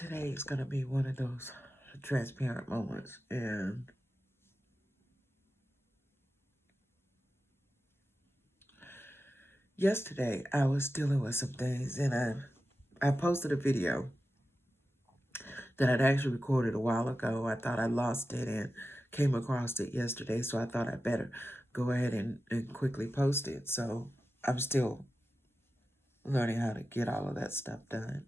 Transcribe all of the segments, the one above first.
Today is going to be one of those transparent moments. And yesterday I was dealing with some things, and I posted a video that I'd actually recorded a while ago. I thought I lost it and came across it yesterday, so I thought I'd better go ahead and quickly post it. So I'm still learning how to get all of that stuff done.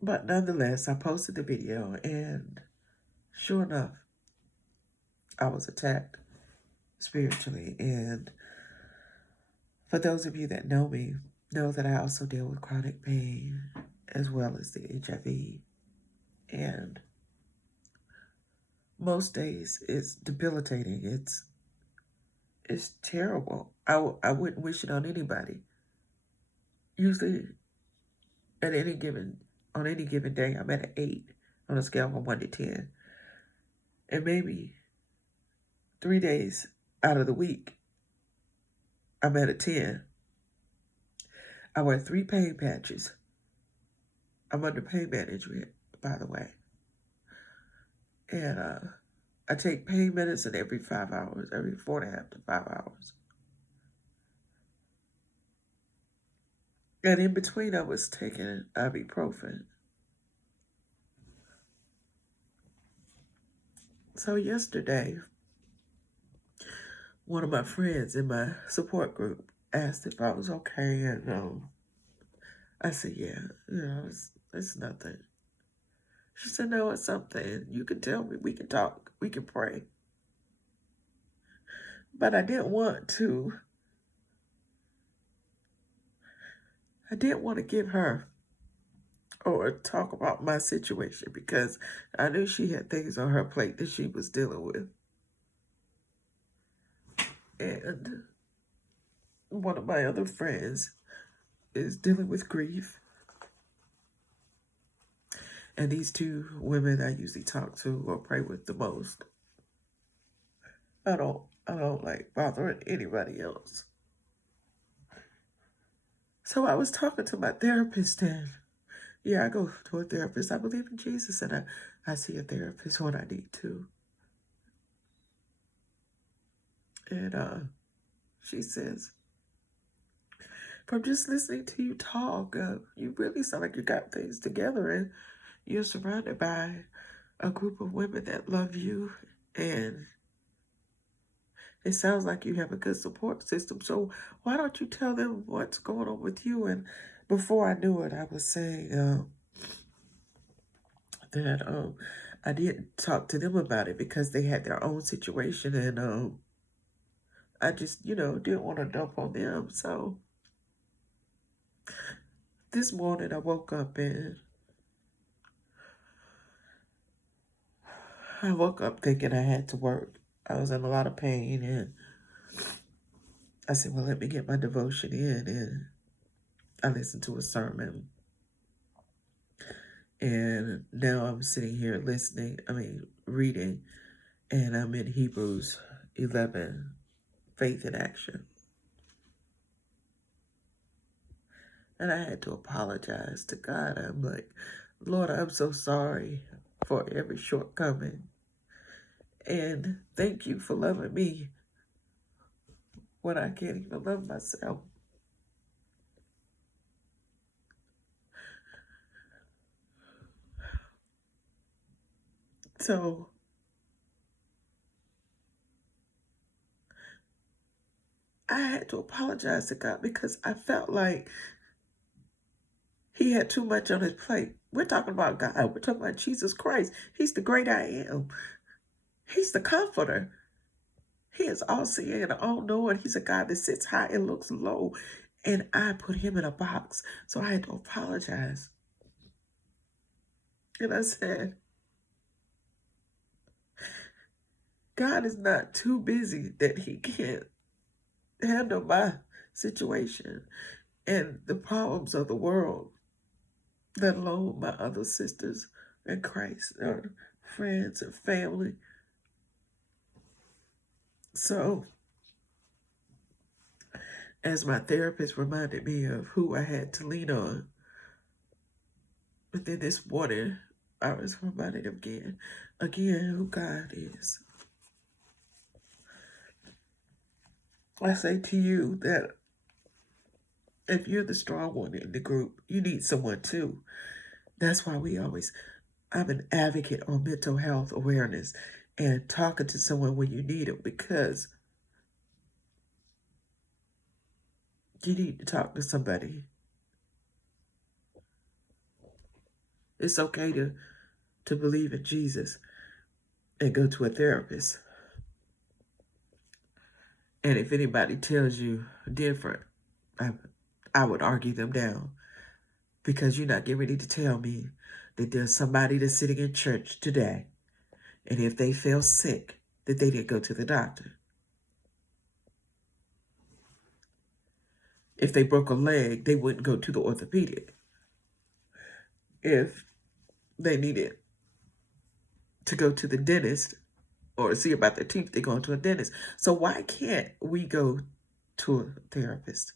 But nonetheless, I posted the video, and sure enough, I was attacked spiritually. And for those of you that know me, know that I also deal with chronic pain as well as the HIV. And most days it's debilitating. It's terrible. I wouldn't wish it on anybody. Usually on any given day, I'm at an 8 on a scale from 1 to 10. And maybe 3 days out of the week, I'm at a 10. I wear 3 pain patches. I'm under pain management, by the way. And I take pain medicine every 5 hours, every 4.5 to 5 hours. And in between, I was taking ibuprofen. So yesterday, one of my friends in my support group asked if I was okay, and I said, yeah, it's nothing. She said, no, it's something. You can tell me, we can talk, we can pray. But I didn't want to give her or talk about my situation because I knew she had things on her plate that she was dealing with. And one of my other friends is dealing with grief. And these 2 women I usually talk to or pray with the most. I don't like bothering anybody else. So I was talking to my therapist, and yeah, I go to a therapist. I believe in Jesus, and I see a therapist when I need to. And she says, from just listening to you talk, you really sound like you got things together, and you're surrounded by a group of women that love you, and it sounds like you have a good support system. So why don't you tell them what's going on with you? And before I knew it, I was saying that I didn't talk to them about it because they had their own situation, and I just, didn't want to dump on them. So this morning I woke up thinking I had to work. I was in a lot of pain, and I said, well, let me get my devotion in. And I listened to a sermon. And now I'm sitting here reading, and I'm in Hebrews 11, faith in action. And I had to apologize to God. I'm like, Lord, I'm so sorry for every shortcoming. And thank you for loving me when I can't even love myself. So I had to apologize to God because I felt like he had too much on his plate. We're talking about God. We're talking about Jesus Christ. He's the great I am. He's the comforter. He is all-seeing and all-knowing. He's a God that sits high and looks low. And I put him in a box. So I had to apologize. And I said, God is not too busy that he can't handle my situation and the problems of the world, let alone my other sisters in Christ or friends and family. So, as my therapist reminded me of who I had to lean on, But then this morning, I was reminded again, who God is. I say to you that if you're the strong one in the group, you need someone too. That's why I'm an advocate on mental health awareness and talking to someone when you need it, because you need to talk to somebody. It's okay to believe in Jesus and go to a therapist. And if anybody tells you different, I would argue them down, because you're not getting ready to tell me that there's somebody that's sitting in church today, and if they feel sick, that they didn't go to the doctor. If they broke a leg, they wouldn't go to the orthopedic. If they needed to go to the dentist or see about their teeth, they're going to a dentist. So why can't we go to a therapist,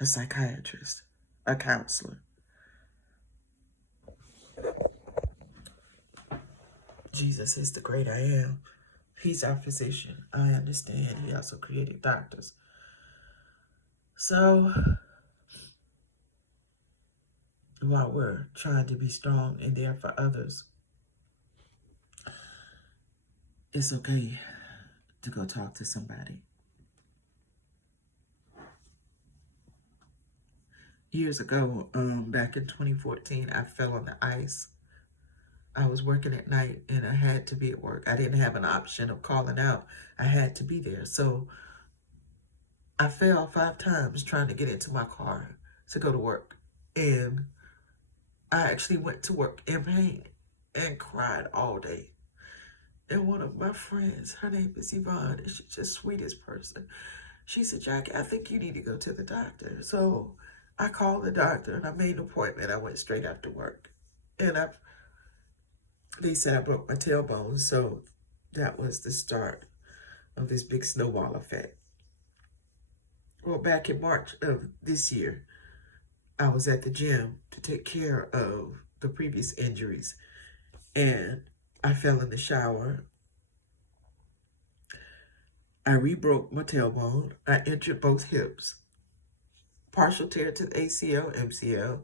a psychiatrist, a counselor? Jesus is the great I am. He's our physician. I understand. He also created doctors. So while we're trying to be strong and there for others, it's okay to go talk to somebody. Years ago, back in 2014, I fell on the ice. I was working at night and I had to be at work. I didn't have an option of calling out. I had to be there. So I fell 5 times trying to get into my car to go to work. And I actually went to work in pain and cried all day. And one of my friends, her name is Yvonne, and she's the sweetest person. She said, Jackie, I think you need to go to the doctor. So I called the doctor and I made an appointment. I went straight after work. And they said I broke my tailbone. So that was the start of this big snowball effect. Well, back in March of this year, I was at the gym to take care of the previous injuries. And I fell in the shower. I re-broke my tailbone. I injured both hips. Partial tear to the ACL, MCL,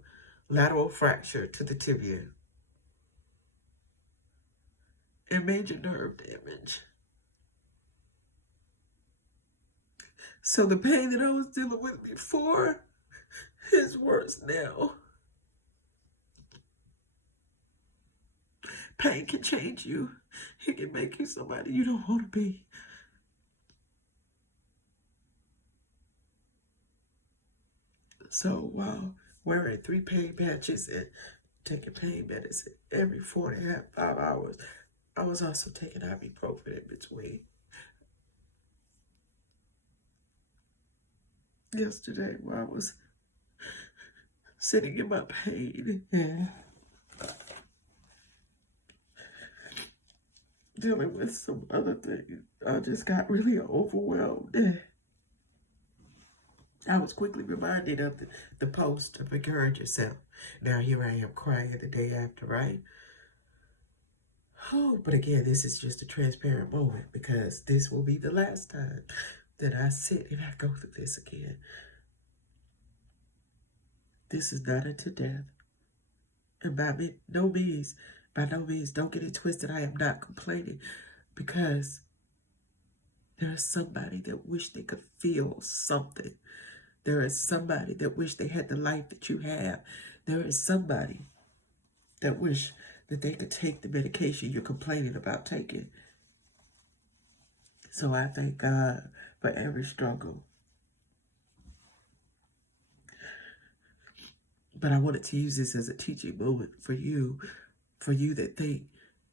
lateral fracture to the tibia, and major nerve damage. So the pain that I was dealing with before is worse now. Pain can change you. It can make you somebody you don't want to be. So while wearing 3 pain patches and taking pain medicine every 4.5, 5 hours, I was also taking ibuprofen in between. Yesterday, while I was sitting in my pain and dealing with some other things, I just got really overwhelmed. And I was quickly reminded of the post of encourage yourself. Now here I am crying the day after, right? Oh, but again, this is just a transparent moment, because this will be the last time that I sit and I go through this again. This is not unto death. And by no means, don't get it twisted. I am not complaining, because there is somebody that wish they could feel something. There is somebody that wish they had the life that you have. There is somebody that wish that they could take the medication you're complaining about taking. So I thank God for every struggle. But I wanted to use this as a teaching moment for you that think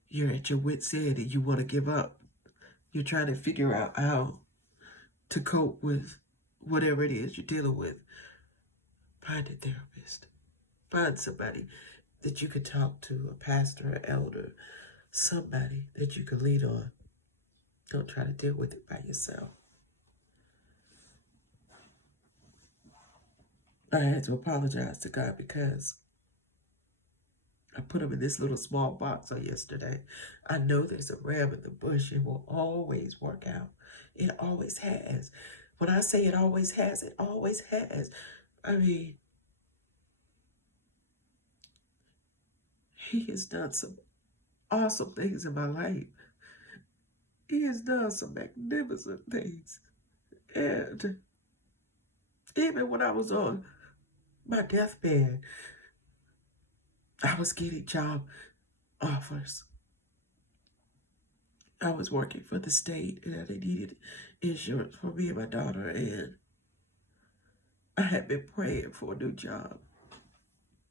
you're at your wit's end and you want to give up. You're trying to figure out how to cope with whatever it is you're dealing with. Find a therapist. Find somebody that you could talk to, a pastor, an elder, somebody that you could lean on. Don't try to deal with it by yourself. I had to apologize to God, because I put them in this little small box on yesterday. I know there's a ram in the bush. It will always work out. It always has. When I say it always has, it always has. I mean, he has done some awesome things in my life. He has done some magnificent things. And even when I was on my deathbed, I was getting job offers. I was working for the state and they needed insurance for me and my daughter, and I had been praying for a new job.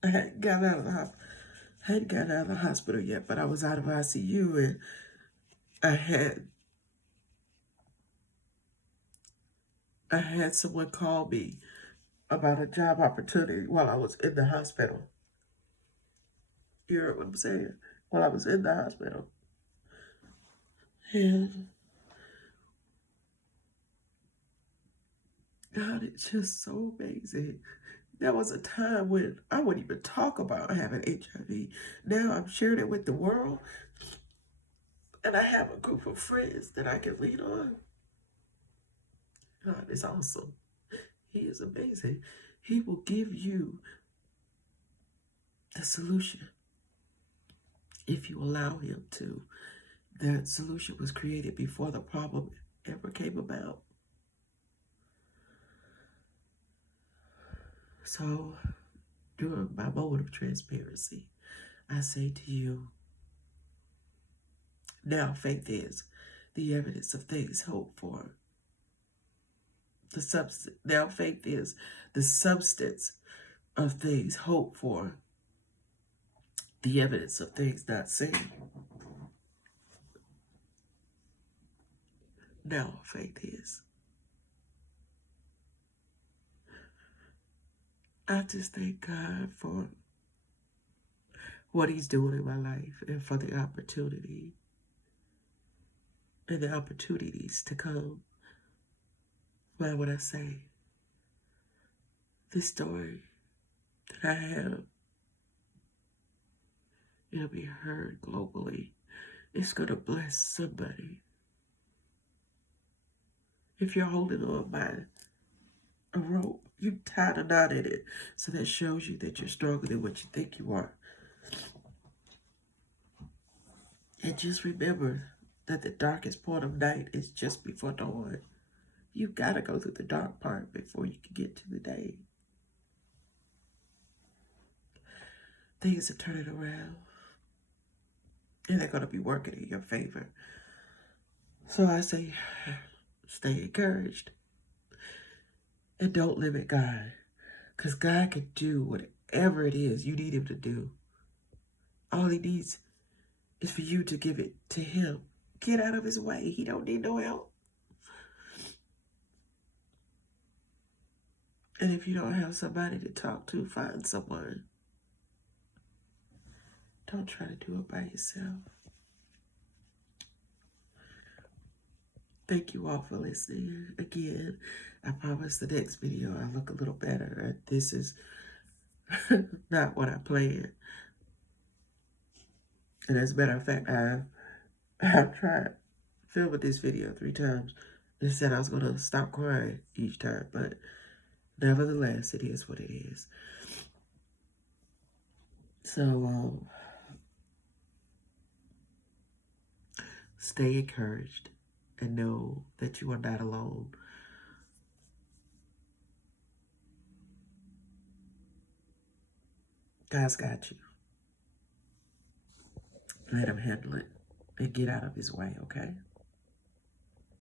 I hadn't gotten out of the hospital yet, but I was out of ICU, and I had someone call me about a job opportunity while I was in the hospital. You heard what I'm saying? While I was in the hospital. And God, it's just so amazing. There was a time when I wouldn't even talk about having HIV. Now I'm sharing it with the world, and I have a group of friends that I can lean on. God is awesome. He is amazing. He will give you the solution if you allow him to. That solution was created before the problem ever came about. So, during my moment of transparency, I say to you, now faith is the evidence of things hoped for. Now faith is the substance of things hoped for, the evidence of things not seen. Now faith is. I just thank God for what he's doing in my life and for the opportunity and the opportunities to come. Why would I say this story that I have, it'll be heard globally. It's going to bless somebody. If you're holding on by a rope, you tied a knot in it, so that shows you that you're stronger than what you think you are. And just remember that the darkest part of night is just before dawn. You gotta go through the dark part before you can get to the day. Things are turning around, and they're gonna be working in your favor. So I say, stay encouraged, and don't limit God, because God can do whatever it is you need him to do. All he needs is for you to give it to him. Get out of his way. He don't need no help. And if you don't have somebody to talk to, find someone. Don't try to do it by yourself. Thank you all for listening. Again, I promise the next video I'll look a little better. This is not what I planned. And as a matter of fact, I've tried filming this video 3 times. They said I was going to stop crying each time, but nevertheless, it is what it is. So, stay encouraged and know that you are not alone. God's got you. Let him handle it and get out of his way, okay?